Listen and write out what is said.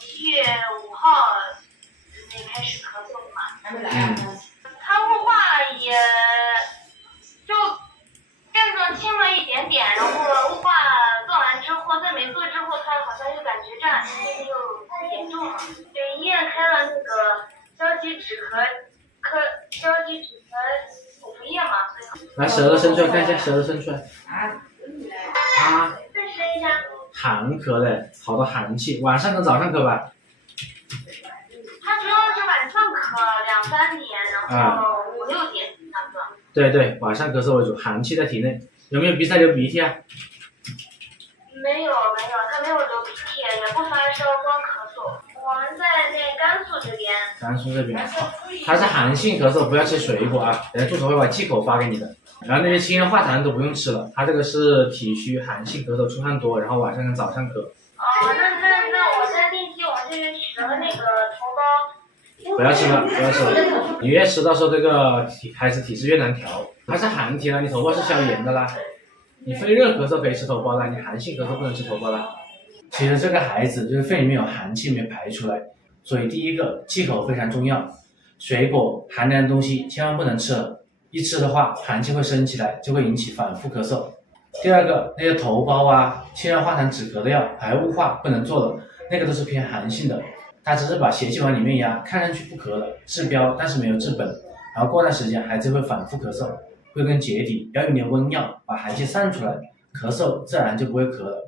7月5号开始咳嗽的嘛。还没来啊？他雾化也就症状轻了一点点，然后雾化做完之后，在没做之后，他好像又感觉这两天病又严重了。对，医院开了那个消积止咳口服液嘛，所以。来，舌头伸出来看一下，舌头伸出来。啊，再伸一下。寒咳嘞，好多寒气，晚上跟早上咳吧。他主要是晚上咳2、3点，然后5、6点那个。对对，晚上咳嗽为主，寒气在体内。有没有鼻塞流鼻涕啊？没有，他没有流鼻涕，也不发烧，光咳嗽。我们在那甘肃这边。甘肃这边，它是寒性咳嗽，不要吃水果啊。等下助手会把忌口发给你的。然后那些清热化痰都不用吃了，它这个是体虚寒性咳嗽，出汗多，然后晚上跟早上咳。哦，那我在定期我这边取了那个头孢。不要吃了，不要吃了。你越吃，到时候这个孩子体质越难调。它是寒体了，你头孢是消炎的啦。你非热咳嗽可以吃头孢啦，你寒性咳嗽不能吃头孢啦。其实这个孩子就是肺里面有寒气没排出来，所以第一个忌口非常重要。水果寒凉的东西千万不能吃了，一吃的话寒气会升起来，就会引起反复咳嗽。第二个，那些头孢啊、清热化痰止咳的药，还有雾化不能做了，那个都是偏寒性的，它只是把邪气往里面压，看上去不咳了，治标但是没有治本，然后过段时间孩子会反复咳嗽，归根结底要用点温药把寒气散出来，咳嗽自然就不会咳了。